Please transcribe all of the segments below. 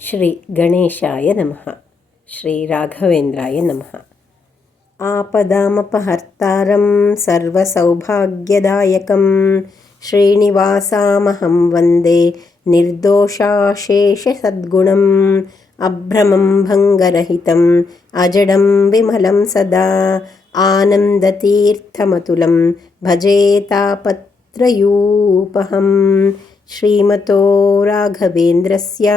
ಶ್ರೀ ಗಣೇಶಾಯ ನಮಃ. ಶ್ರೀ ರಾಘವೇಂದ್ರಾಯ ನಮಃ. ಆಪದಾಮಪಹರ್ತಾರಂ ಸರ್ವಸೌಭಾಗ್ಯದಾಯಕಂ ಶ್ರೀನಿವಾಸಾಮಹಂ ವಂದೇ ನಿರ್ದೋಷಾಶೇಷಸದ್ಗುಣಂ ಅಭ್ರಮಂ ಭಂಗರಹಿತಂ ಅಜಡಂ ವಿಮಲಂ ಸದಾ ಆನಂದತೀರ್ಥಮತುಲಂ ಭಜೇ ತಾಪತ್ರಯೂಪಹಂ. ಶ್ರೀಮತೋ ರಾಘವೇಂದ್ರಸ್ಯ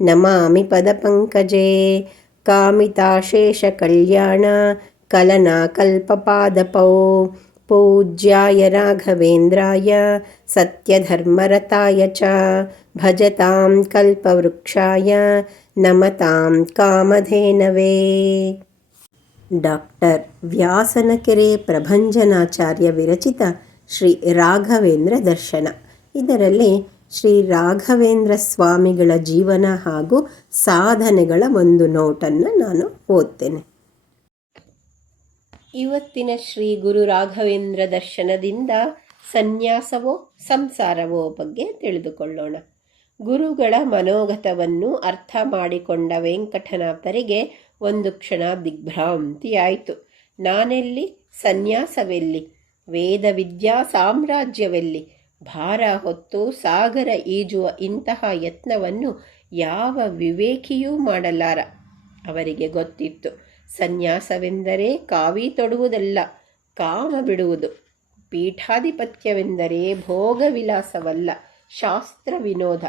ನಮಾಮಿ ಪದಪಂಕಜೇ ಕಾಮಿತಾಶೇಷಕಲ್ಯಾಣ ಕಲನಾಕಲ್ಪಪಾದಪೌ ಪೂಜ್ಯಾಯ ರಾಘವೇಂದ್ರಾಯ ಸತ್ಯಧರ್ಮರತಾಯ ಚ ಭಜತಾಂ ಕಲ್ಪವೃಕ್ಷಾಯ ನಮತಾಂ ಕಾಮಧೇನವೇ. ಡಾಕ್ಟರ್ ವ್ಯಾಸನಕೆರೆ ಪ್ರಭಂಜನಾಚಾರ್ಯ ವಿರಚಿತ ಶ್ರೀ ರಾಘವೇಂದ್ರ ದರ್ಶನ. ಇದರಲ್ಲಿ ಶ್ರೀ ರಾಘವೇಂದ್ರ ಸ್ವಾಮಿಗಳ ಜೀವನ ಹಾಗೂ ಸಾಧನೆಗಳ ಒಂದು ನೋಟನ್ನು ನಾನು ಓದ್ತೇನೆ. ಇವತ್ತಿನ ಶ್ರೀ ಗುರು ರಾಘವೇಂದ್ರ ದರ್ಶನದಿಂದ ಸನ್ಯಾಸವೋ ಸಂಸಾರವೋ ಬಗ್ಗೆ ತಿಳಿದುಕೊಳ್ಳೋಣ. ಗುರುಗಳ ಮನೋಗತವನ್ನು ಅರ್ಥ ಮಾಡಿಕೊಂಡ ವೆಂಕಟನಾಥರಿಗೆ ಒಂದು ಕ್ಷಣ ದಿಗ್ಭ್ರಾಂತಿಯಾಯಿತು. ನಾನೆಲ್ಲಿ, ಸನ್ಯಾಸವೆಲ್ಲಿ, ವೇದ ವಿದ್ಯಾ ಸಾಮ್ರಾಜ್ಯವೆಲ್ಲಿ, ಭಾರ ಹೊತ್ತು ಸಾಗರ ಈಜುವ ಇಂತಹ ಯತ್ನವನ್ನು ಯಾವ ವಿವೇಕಿಯೂ ಮಾಡಲಾರ. ಅವರಿಗೆ ಗೊತ್ತಿತ್ತು, ಸನ್ಯಾಸವೆಂದರೆ ಕಾವಿ ತೊಡುವುದಲ್ಲ, ಕಾಮ ಬಿಡುವುದು. ಪೀಠಾಧಿಪತ್ಯವೆಂದರೆ ಭೋಗ ವಿಲಾಸವಲ್ಲ, ಶಾಸ್ತ್ರ ವಿನೋದ.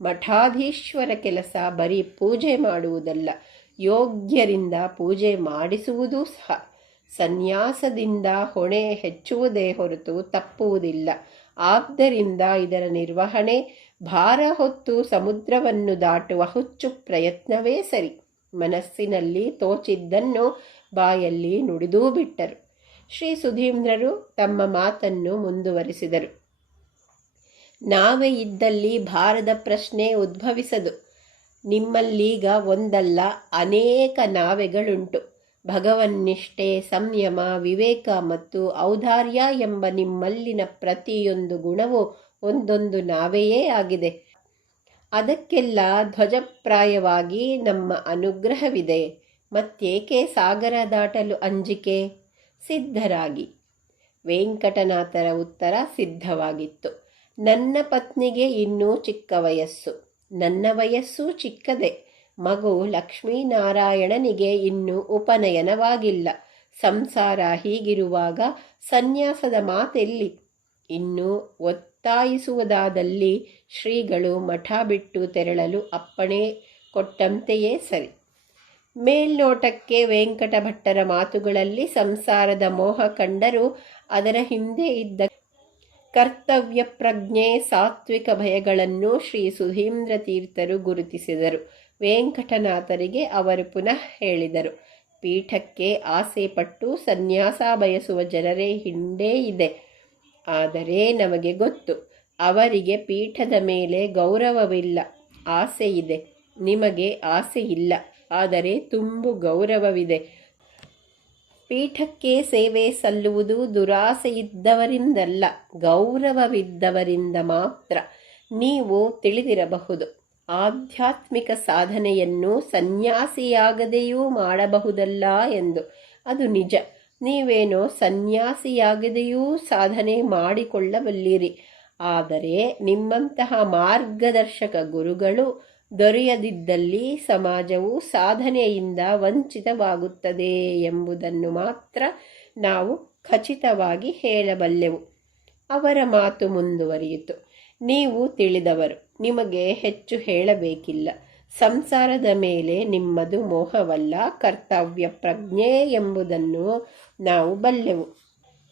ಮಠಾಧೀಶ್ವರ ಕೆಲಸ ಬರೀ ಪೂಜೆ ಮಾಡುವುದಲ್ಲ, ಯೋಗ್ಯರಿಂದ ಪೂಜೆ ಮಾಡಿಸುವುದೂ ಸಹ. ಸನ್ಯಾಸದಿಂದ ಹೊಣೆ ಹೆಚ್ಚುವುದೇ ಹೊರತು ತಪ್ಪುವುದಿಲ್ಲ. ಆದ್ದರಿಂದ ಇದರ ನಿರ್ವಹಣೆ ಭಾರ ಹೊತ್ತು ಸಮುದ್ರವನ್ನು ದಾಟುವ ಹುಚ್ಚು ಪ್ರಯತ್ನವೇ ಸರಿ. ಮನಸ್ಸಿನಲ್ಲಿ ತೋಚಿದ್ದನ್ನು ಬಾಯಲ್ಲಿ ನುಡಿದೂ ಬಿಟ್ಟರು. ಶ್ರೀ ಸುಧೀಂದ್ರರು ತಮ್ಮ ಮಾತನ್ನು ಮುಂದುವರಿಸಿದರು. ನಾವೇ ಇದ್ದಲ್ಲಿ ಭಾರದ ಪ್ರಶ್ನೆ ಉದ್ಭವಿಸದು. ನಿಮ್ಮಲ್ಲೀಗ ಒಂದಲ್ಲ ಅನೇಕ ನಾವೆಗಳುಂಟು. ಭಗವನ್ನಿಷ್ಠೆ, ಸಂಯಮ, ವಿವೇಕ ಮತ್ತು ಔದಾರ್ಯ ಎಂಬ ನಿಮ್ಮಲ್ಲಿನ ಪ್ರತಿಯೊಂದು ಗುಣವೂ ಒಂದೊಂದು ನಾವೆಯೇ ಆಗಿದೆ. ಅದಕ್ಕೆಲ್ಲ ಧ್ವಜಪ್ರಾಯವಾಗಿ ನಮ್ಮ ಅನುಗ್ರಹವಿದೆ. ಮತ್ತೇಕೆ ಸಾಗರ ದಾಟಲು ಅಂಜಿಕೆ? ಸಿದ್ಧರಾಗಿ. ವೆಂಕಟನಾಥರ ಉತ್ತರ ಸಿದ್ಧವಾಗಿತ್ತು. ನನ್ನ ಪತ್ನಿಗೆ ಇನ್ನೂ ಚಿಕ್ಕ ವಯಸ್ಸು, ನನ್ನ ವಯಸ್ಸು ಚಿಕ್ಕದೆ. ಮಗು ಲಕ್ಷ್ಮೀನಾರಾಯಣನಿಗೆ ಇನ್ನೂ ಉಪನಯನವಾಗಿಲ್ಲ. ಸಂಸಾರ ಹೀಗಿರುವಾಗ ಸನ್ಯಾಸದ ಮಾತೆಲ್ಲಿ? ಇನ್ನೂ ಒತ್ತಾಯಿಸುವುದಾದಲ್ಲಿ ಶ್ರೀಗಳು ಮಠ ಬಿಟ್ಟು ತೆರಳಲು ಅಪ್ಪಣೆ ಕೊಟ್ಟಂತೆಯೇ ಸರಿ. ಮೇಲ್ನೋಟಕ್ಕೆ ವೆಂಕಟ ಭಟ್ಟರ ಮಾತುಗಳಲ್ಲಿ ಸಂಸಾರದ ಮೋಹ ಕಂಡರೂ ಅದರ ಹಿಂದೆ ಇದ್ದ ಕರ್ತವ್ಯ ಪ್ರಜ್ಞೆ, ಸಾತ್ವಿಕ ಭಯಗಳನ್ನು ಶ್ರೀ ಸುಧೀಂದ್ರ ತೀರ್ಥರು ಗುರುತಿಸಿದರು. ವೆಂಕಟನಾಥರಿಗೆ ಅವರು ಪುನಃ ಹೇಳಿದರು, ಪೀಠಕ್ಕೆ ಆಸೆ ಪಟ್ಟು ಸನ್ಯಾಸ ಬಯಸುವ ಜನರೇ ಹಿಂಡೇ ಇದೆ. ಆದರೆ ನಮಗೆ ಗೊತ್ತು, ಅವರಿಗೆ ಪೀಠದ ಮೇಲೆ ಗೌರವವಿಲ್ಲ. ಆಸೆ ಇದೆ. ನಿಮಗೆ ಆಸೆ ಇಲ್ಲ, ಆದರೆ ತುಂಬು ಗೌರವವಿದೆ. ಪೀಠಕ್ಕೆ ಸೇವೆ ಸಲ್ಲುವುದು ದುರಾಸೆಯಿದ್ದವರಿಂದಲ್ಲ, ಗೌರವವಿದ್ದವರಿಂದ ಮಾತ್ರ. ನೀವು ತಿಳಿದಿರಬಹುದು, ಆಧ್ಯಾತ್ಮಿಕ ಸಾಧನೆಯನ್ನು ಸನ್ಯಾಸಿಯಾಗದೆಯೂ ಮಾಡಬಹುದಲ್ಲ ಎಂದು. ಅದು ನಿಜ. ನೀವೇನೋ ಸನ್ಯಾಸಿಯಾಗದೆಯೂ ಸಾಧನೆ ಮಾಡಿಕೊಳ್ಳಬಲ್ಲಿರಿ. ಆದರೆ ನಿಮ್ಮಂತಹ ಮಾರ್ಗದರ್ಶಕ ಗುರುಗಳು ದೊರೆಯದಿದ್ದಲ್ಲಿ ಸಮಾಜವು ಸಾಧನೆಯಿಂದ ವಂಚಿತವಾಗುತ್ತದೆ ಎಂಬುದನ್ನು ಮಾತ್ರ ನಾವು ಖಚಿತವಾಗಿ ಹೇಳಬಲ್ಲೆವು. ಅವರ ಮಾತು ಮುಂದುವರಿಯಿತು. ನೀವು ತಿಳಿದವರು, ನಿಮಗೆ ಹೆಚ್ಚು ಹೇಳಬೇಕಿಲ್ಲ. ಸಂಸಾರದ ಮೇಲೆ ನಿಮ್ಮದು ಮೋಹವಲ್ಲ, ಕರ್ತವ್ಯ ಪ್ರಜ್ಞೆ ಎಂಬುದನ್ನು ನಾವು ಬಲ್ಲೆವು.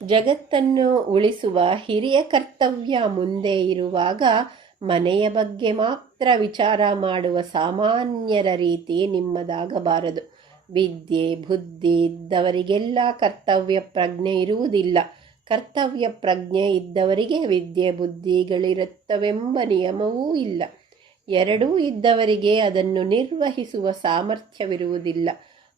ಜಗತ್ತನ್ನು ಉಳಿಸುವ ಹಿರಿಯ ಕರ್ತವ್ಯ ಮುಂದೆ ಇರುವಾಗ ಮನೆಯ ಬಗ್ಗೆ ಮಾತ್ರ ವಿಚಾರ ಮಾಡುವ ಸಾಮಾನ್ಯರ ರೀತಿ ನಿಮ್ಮದಾಗಬಾರದು. ವಿದ್ಯೆ ಬುದ್ಧಿ ಇದ್ದವರಿಗೆಲ್ಲ ಕರ್ತವ್ಯ ಪ್ರಜ್ಞೆ ಇರುವುದಿಲ್ಲ. ಕರ್ತವ್ಯ ಪ್ರಜ್ಞೆ ಇದ್ದವರಿಗೆ ವಿದ್ಯೆ ಬುದ್ಧಿಗಳಿರುತ್ತವೆಂಬ ನಿಯಮವೂ ಇಲ್ಲ. ಎರಡೂ ಇದ್ದವರಿಗೆ ಅದನ್ನು ನಿರ್ವಹಿಸುವ ಸಾಮರ್ಥ್ಯವಿರುವುದಿಲ್ಲ.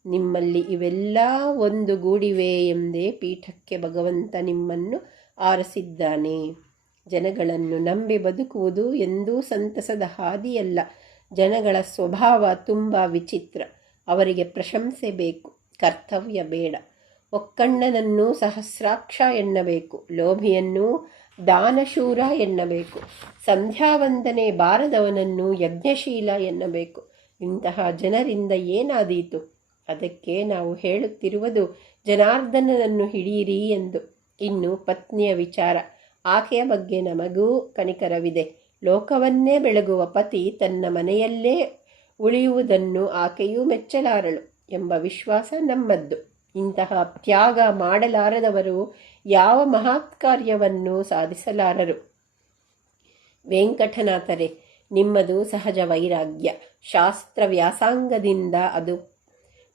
ನಿಮ್ಮಲ್ಲಿ ಇವೆಲ್ಲ ಒಂದುಗೂಡಿವೆ ಎಂದೇ ಪೀಠಕ್ಕೆ ಭಗವಂತ ನಿಮ್ಮನ್ನು ಆರಿಸಿದ್ದಾನೆ. ಜನಗಳನ್ನು ನಂಬಿ ಬದುಕುವುದು ಎಂದೂ ಸಂತಸದ ಹಾದಿಯಲ್ಲ. ಜನಗಳ ಸ್ವಭಾವ ತುಂಬ ವಿಚಿತ್ರ. ಅವರಿಗೆ ಪ್ರಶಂಸೆ ಬೇಕು, ಕರ್ತವ್ಯ ಬೇಡ. ಒಕ್ಕಣ್ಣನನ್ನು ಸಹಸ್ರಾಕ್ಷ ಎನ್ನಬೇಕು, ಲೋಭಿಯನ್ನು ದಾನಶೂರ ಎನ್ನಬೇಕು, ಸಂಧ್ಯಾವಂದನೆ ಬಾರದವನನ್ನು ಯಜ್ಞಶೀಲ ಎನ್ನಬೇಕು. ಇಂತಹ ಜನರಿಂದ ಏನಾದೀತು? ಅದಕ್ಕೆ ನಾವು ಹೇಳುತ್ತಿರುವುದು ಜನಾರ್ದನನನ್ನು ಹಿಡಿಯಿರಿ ಎಂದು. ಇನ್ನು ಪತ್ನಿಯ ವಿಚಾರ. ಆಕೆಯ ಬಗ್ಗೆ ನಮಗೂ ಕನಿಕರವಿದೆ. ಲೋಕವನ್ನೇ ಬೆಳಗುವ ಪತಿ ತನ್ನ ಮನೆಯಲ್ಲೇ ಉಳಿಯುವುದನ್ನು ಆಕೆಯೂ ಮೆಚ್ಚಲಾರಳು ಎಂಬ ವಿಶ್ವಾಸ ನಮ್ಮದ್ದು. ಇಂತಹ ತ್ಯಾಗ ಮಾಡಲಾರದವರು ಯಾವ ಮಹತ್ ಕಾರ್ಯವನ್ನು ಸಾಧಿಸಲಾರರು. ವೆಂಕಟನಾಥರೇ, ನಿಮ್ಮದು ಸಹಜ ವೈರಾಗ್ಯ. ಶಾಸ್ತ್ರ ವ್ಯಾಸಂಗದಿಂದ ಅದು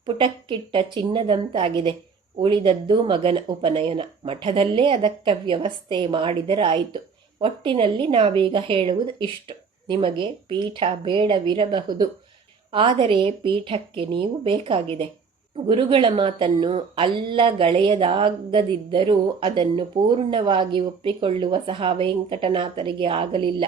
ಪುಟಕ್ಕಿಟ್ಟ ಚಿನ್ನದಂತಾಗಿದೆ. ಉಳಿದದ್ದು ಮಗನ ಉಪನಯನ. ಮಠದಲ್ಲೇ ಅದಕ್ಕೆ ವ್ಯವಸ್ಥೆ ಮಾಡಿದರಾಯಿತು. ಒಟ್ಟಿನಲ್ಲಿ ನಾವೀಗ ಹೇಳುವುದು ಇಷ್ಟು. ನಿಮಗೆ ಪೀಠ ಬೇಡವಿರಬಹುದು, ಆದರೆ ಪೀಠಕ್ಕೆ ನೀವು ಬೇಕಾಗಿದೆ. ಗುರುಗಳ ಮಾತನ್ನು ಅಲ್ಲಗಳೆಯದಾಗದಿದ್ದರೂ ಅದನ್ನು ಪೂರ್ಣವಾಗಿ ಒಪ್ಪಿಕೊಳ್ಳುವ ಸಹ ವೆಂಕಟನಾಥರಿಗೆ ಆಗಲಿಲ್ಲ.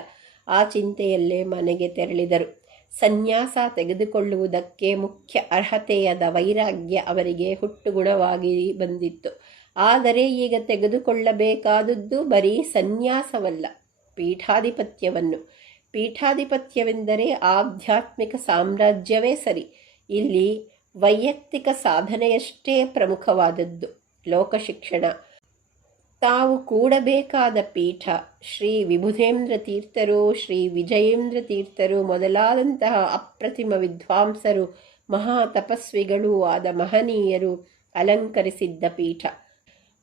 ಆ ಚಿಂತೆಯಲ್ಲೇ ಮನೆಗೆ ತೆರಳಿದರು. ಸನ್ಯಾಸ ತೆಗೆದುಕೊಳ್ಳುವುದಕ್ಕೆ ಮುಖ್ಯ ಅರ್ಹತೆಯಾದ ವೈರಾಗ್ಯ ಅವರಿಗೆ ಹುಟ್ಟುಗುಣವಾಗಿ ಬಂದಿತ್ತು. ಆದರೆ ಈಗ ತೆಗೆದುಕೊಳ್ಳಬೇಕಾದದ್ದು ಬರೀ ಸನ್ಯಾಸವಲ್ಲ, ಪೀಠಾಧಿಪತ್ಯವನ್ನು. ಪೀಠಾಧಿಪತ್ಯವೆಂದರೆ ಆಧ್ಯಾತ್ಮಿಕ ಸಾಮ್ರಾಜ್ಯವೇ ಸರಿ. ಇಲ್ಲಿ ವೈಯಕ್ತಿಕ ಸಾಧನೆಯಷ್ಟೇ ಪ್ರಮುಖವಾದದ್ದು. ಲೋಕಶಿಕ್ಷಣ. ತಾವು ಕೂಡಬೇಕಾದ ಪೀಠ ಶ್ರೀ ವಿಬುಧೇಂದ್ರ ತೀರ್ಥರು, ಶ್ರೀ ವಿಜಯೇಂದ್ರ ತೀರ್ಥರು ಮೊದಲಾದಂತಹ ಅಪ್ರತಿಮ ವಿದ್ವಾಂಸರು, ಮಹಾ ತಪಸ್ವಿಗಳೂ ಆದ ಮಹನೀಯರು ಅಲಂಕರಿಸಿದ್ದ ಪೀಠ.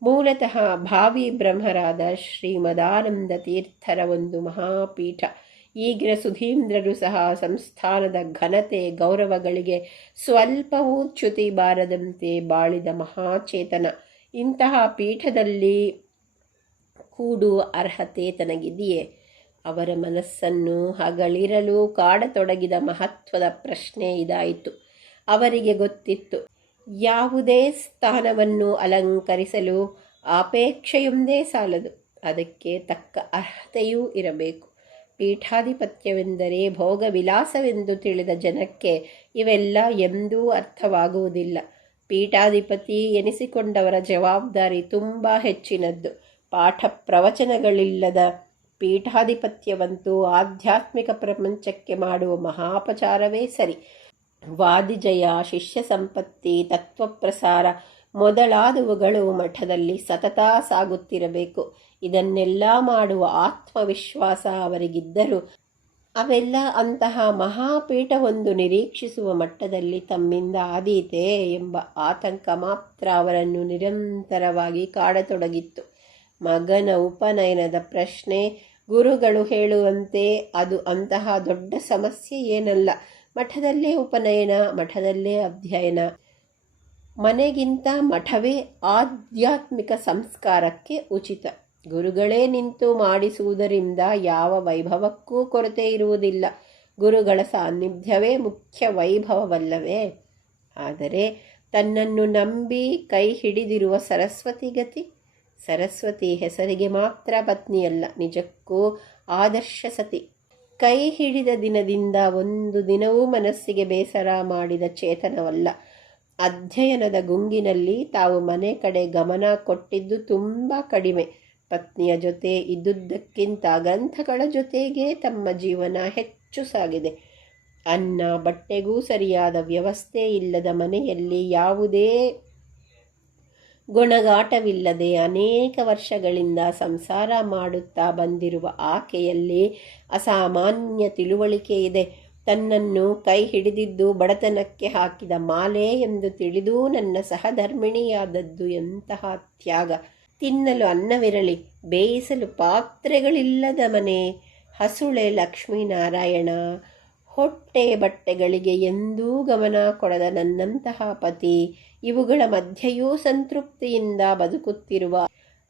ಮೂಲತಃ ಭಾವಿ ಬ್ರಹ್ಮರಾದ ಶ್ರೀಮದಾನಂದ ತೀರ್ಥರ ಒಂದು ಮಹಾಪೀಠ. ಈಗಿನ ಸುಧೀಂದ್ರರು ಸಹ ಸಂಸ್ಥಾನದ ಘನತೆ ಗೌರವಗಳಿಗೆ ಸ್ವಲ್ಪವೂ ಚ್ಯುತಿ ಬಾರದಂತೆ ಬಾಳಿದ ಮಹಾಚೇತನ. ಇಂತಹ ಪೀಠದಲ್ಲಿ ಕೂಡುವ ಅರ್ಹತೆ ತನಗಿದೆಯೇ? ಅವರ ಮನಸ್ಸನ್ನು ಹಗಲಿರಲು ಕಾಡತೊಡಗಿದ ಮಹತ್ವದ ಪ್ರಶ್ನೆ ಇದಾಯಿತು. ಅವರಿಗೆ ಗೊತ್ತಿತ್ತು, ಯಾವುದೇ ಸ್ಥಾನವನ್ನು ಅಲಂಕರಿಸಲು ಆಪೇಕ್ಷೆಯೊಂದೇ ಸಾಲದು, ಅದಕ್ಕೆ ತಕ್ಕ ಅರ್ಹತೆಯೂ ಇರಬೇಕು. ಪೀಠಾಧಿಪತ್ಯವೆಂದರೆ ಭೋಗವಿಲಾಸವೆಂದು ತಿಳಿದ ಜನಕ್ಕೆ ಇವೆಲ್ಲ ಎಂದೂ ಅರ್ಥವಾಗುವುದಿಲ್ಲ. ಪೀಠಾಧಿಪತಿ ಎನಿಸಿಕೊಂಡವರ ಜವಾಬ್ದಾರಿ ತುಂಬ ಹೆಚ್ಚಿನದ್ದು. ಪಾಠ ಪ್ರವಚನಗಳಿಲ್ಲದ ಪೀಠಾಧಿಪತ್ಯವಂತೂ ಆಧ್ಯಾತ್ಮಿಕ ಪ್ರಪಂಚಕ್ಕೆ ಮಾಡುವ ಮಹಾಪಚಾರವೇ ಸರಿ. ವಾದಿಜಯ, ಶಿಷ್ಯ ಸಂಪತ್ತಿ, ತತ್ವಪ್ರಸಾರ ಮೊದಲಾದವುಗಳು ಮಠದಲ್ಲಿ ಸತತ ಸಾಗುತ್ತಿರಬೇಕು. ಇದನ್ನೆಲ್ಲ ಮಾಡುವ ಆತ್ಮವಿಶ್ವಾಸ ಅವರಿಗಿದ್ದರೂ ಅವೆಲ್ಲ ಅಂತಹ ಮಹಾಪೀಠವೊಂದು ನಿರೀಕ್ಷಿಸುವ ಮಟ್ಟದಲ್ಲಿ ತಮ್ಮಿಂದ ಆದೀತೆ ಎಂಬ ಆತಂಕ ಮಾತ್ರ ಅವರನ್ನು ನಿರಂತರವಾಗಿ ಕಾಡತೊಡಗಿತ್ತು. ಮಗನ ಉಪನಯನದ ಪ್ರಶ್ನೆ. ಗುರುಗಳು ಹೇಳುವಂತೆ ಅದು ಅಂತಹ ದೊಡ್ಡ ಸಮಸ್ಯೆ ಏನಲ್ಲ. ಮಠದಲ್ಲೇ ಉಪನಯನ, ಮಠದಲ್ಲೇ ಅಧ್ಯಯನ. ಮನೆಗಿಂತ ಮಠವೇ ಆಧ್ಯಾತ್ಮಿಕ ಸಂಸ್ಕಾರಕ್ಕೆ ಉಚಿತ. ಗುರುಗಳೇ ನಿಂತು ಮಾಡಿಸುವುದರಿಂದ ಯಾವ ವೈಭವಕ್ಕೂ ಕೊರತೆ ಇರುವುದಿಲ್ಲ. ಗುರುಗಳ ಸಾನ್ನಿಧ್ಯವೇ ಮುಖ್ಯ ವೈಭವವಲ್ಲವೇ? ಆದರೆ ತನ್ನನ್ನು ನಂಬಿ ಕೈ ಹಿಡಿದಿರುವ ಸರಸ್ವತಿ ಗತಿ? ಸರಸ್ವತಿ ಹೆಸರಿಗೆ ಮಾತ್ರ ಪತ್ನಿಯಲ್ಲ, ನಿಜಕ್ಕೂ ಆದರ್ಶ ಸತಿ. ಕೈ ಹಿಡಿದ ದಿನದಿಂದ ಒಂದು ದಿನವೂ ಮನಸ್ಸಿಗೆ ಬೇಸರ ಮಾಡಿದ ಚೇತನವಲ್ಲ. ಅಧ್ಯಯನದ ಗುಂಗಿನಲ್ಲಿ ತಾವು ಮನೆ ಕಡೆ ಗಮನ ಕೊಟ್ಟಿದ್ದು ತುಂಬ ಕಡಿಮೆ. ಪತ್ನಿಯ ಜೊತೆ ಇದ್ದುದಕ್ಕಿಂತ ಗ್ರಂಥಗಳ ಜೊತೆಗೇ ತಮ್ಮ ಜೀವನ ಹೆಚ್ಚು ಸಾಗಿದೆ. ಅನ್ನ ಬಟ್ಟೆಗೂ ಸರಿಯಾದ ವ್ಯವಸ್ಥೆ ಇಲ್ಲದ ಮನೆಯಲ್ಲಿ ಯಾವುದೇ ಗೊಣಗಾಟವಿಲ್ಲದೆ ಅನೇಕ ವರ್ಷಗಳಿಂದ ಸಂಸಾರ ಮಾಡುತ್ತಾ ಬಂದಿರುವ ಆಕೆಯಲ್ಲಿ ಅಸಾಮಾನ್ಯ ತಿಳುವಳಿಕೆ ಇದೆ. ತನ್ನನ್ನು ಕೈ ಹಿಡಿದಿದ್ದು ಬಡತನಕ್ಕೆ ಹಾಕಿದ ಮಾಲೆ ಎಂದು ತಿಳಿದೂ ನನ್ನ ಸಹಧರ್ಮಿಣಿಯಾದದ್ದು ಎಂತಹ ತ್ಯಾಗ! ತಿನ್ನಲು ಅನ್ನವಿರಲಿ, ಬೇಯಿಸಲು ಪಾತ್ರೆಗಳಿಲ್ಲದ ಮನೆ, ಹಸುಳೆ ಲಕ್ಷ್ಮೀನಾರಾಯಣ, ಹೊಟ್ಟೆ ಬಟ್ಟೆಗಳಿಗೆ ಎಂದೂ ಗಮನ ಕೊಡದ ನನ್ನಂತಹ ಪತಿ, ಇವುಗಳ ಮಧ್ಯೆಯೂ ಸಂತೃಪ್ತಿಯಿಂದ ಬದುಕುತ್ತಿರುವ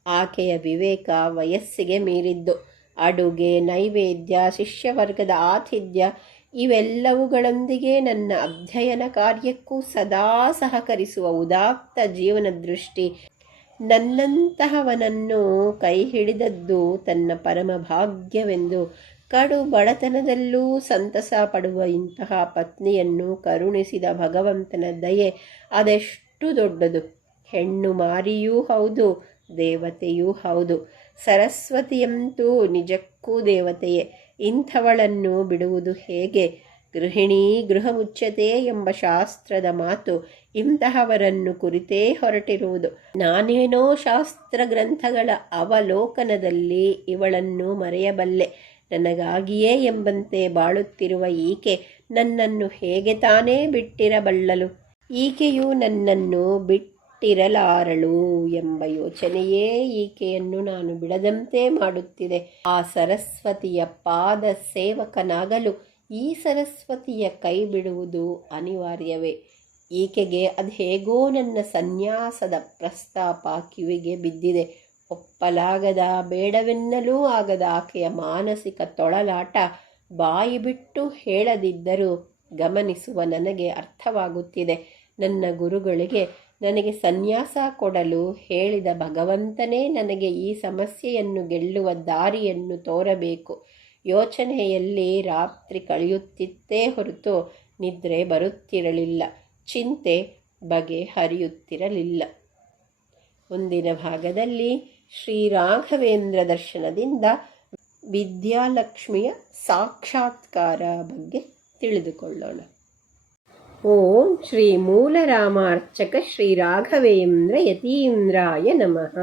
ಆಕೆಯ ವಿವೇಕ ವಯಸ್ಸಿಗೆ ಮೀರಿದ್ದು. ಅಡುಗೆ, ನೈವೇದ್ಯ, ಶಿಷ್ಯವರ್ಗದ ಆತಿಥ್ಯ ಇವೆಲ್ಲವುಗಳೊಂದಿಗೆ ನನ್ನ ಅಧ್ಯಯನ ಕಾರ್ಯಕ್ಕೂ ಸದಾ ಸಹಕರಿಸುವ ಉದಾತ್ತ ಜೀವನ ದೃಷ್ಟಿ ನನ್ನಂತಹವನನ್ನು ಕೈ ಹಿಡಿದದ್ದು ತನ್ನ ಪರಮ ಭಾಗ್ಯವೆಂದು ಕಡು ಬಡತನದಲ್ಲೂ ಸಂತಸ ಪಡುವ ಇಂತಹ ಪತ್ನಿಯನ್ನು ಕರುಣಿಸಿದ ಭಗವಂತನ ದಯೆ ಅದೆಷ್ಟು ದೊಡ್ಡದು. ಹೆಣ್ಣು ಮಾರಿಯೂ ಹೌದು, ದೇವತೆಯೂ ಹೌದು. ಸರಸ್ವತಿಯಂತೂ ನಿಜಕ್ಕೂ ದೇವತೆಯೇ. ಇಂಥವಳನ್ನು ಬಿಡುವುದು ಹೇಗೆ? ಗೃಹಿಣೀ ಗೃಹ ಮುಚ್ಚತೆ ಎಂಬ ಶಾಸ್ತ್ರದ ಮಾತು ಇಂತಹವರನ್ನು ಕುರಿತೇ ಹೊರಟಿರುವುದು. ನಾನೇನೋ ಶಾಸ್ತ್ರ ಗ್ರಂಥಗಳ ಅವಲೋಕನದಲ್ಲಿ ಇವಳನ್ನು ಮರೆಯಬಲ್ಲೆ. ನನಗಾಗಿಯೇ ಎಂಬಂತೆ ಬಾಳುತ್ತಿರುವ ಈಕೆ ನನ್ನನ್ನು ಹೇಗೆ ತಾನೇ ಬಿಟ್ಟಿರಬಲ್ಲಳು? ಈಕೆಯು ನನ್ನನ್ನು ಬಿಟ್ಟಿರಲಾರಳು ಎಂಬ ಯೋಚನೆಯೇ ಈಕೆಯನ್ನು ನಾನು ಬಿಡದಂತೆ ಮಾಡುತ್ತಿದೆ. ಆ ಸರಸ್ವತಿಯ ಪಾದ ಸೇವಕನಾಗಲು ಈ ಸರಸ್ವತಿಯ ಕೈ ಬಿಡುವುದು ಅನಿವಾರ್ಯವೇ? ಈಕೆಗೆ ಅದೇಗೋ ನನ್ನ ಸನ್ಯಾಸದ ಪ್ರಸ್ತಾಪ ಕಿವಿಗೆ ಬಿದ್ದಿದೆ. ಒಪ್ಪಲಾಗದ, ಬೇಡವೆನ್ನಲೂ ಆಗದ ಆಕೆಯ ಮಾನಸಿಕ ತೊಳಲಾಟ ಬಾಯಿ ಬಿಟ್ಟು ಹೇಳದಿದ್ದರೂ ಗಮನಿಸುವ ನನಗೆ ಅರ್ಥವಾಗುತ್ತಿದೆ. ನನ್ನ ಗುರುಗಳಿಗೆ ನನಗೆ ಸನ್ಯಾಸ ಕೊಡಲು ಹೇಳಿದ ಭಗವಂತನೇ ನನಗೆ ಈ ಸಮಸ್ಯೆಯನ್ನು ಗೆಲ್ಲುವ ದಾರಿಯನ್ನು ತೋರಬೇಕು. ಯೋಚನೆಯಲ್ಲಿ ರಾತ್ರಿ ಕಳೆಯುತ್ತಿತ್ತೇ ಹೊರತು ನಿದ್ರೆ ಬರುತ್ತಿರಲಿಲ್ಲ, ಚಿಂತೆ ಬಗೆಹರಿಯುತ್ತಿರಲಿಲ್ಲ. ಮುಂದಿನ ಭಾಗದಲ್ಲಿ ಶ್ರೀ ರಾಘವೇಂದ್ರ ದರ್ಶನದಿಂದ ವಿದ್ಯಾಲಕ್ಷ್ಮಿಯ ಸಾಕ್ಷಾತ್ಕಾರ ಬಗ್ಗೆ ತಿಳಿದುಕೊಳ್ಳೋಣ. ಓಂ ಶ್ರೀ ಮೂಲರಾಮಾರ್ಚಕ ಶ್ರೀ ರಾಘವೇಂದ್ರ ಯತೀಂದ್ರಾಯ ನಮಃ.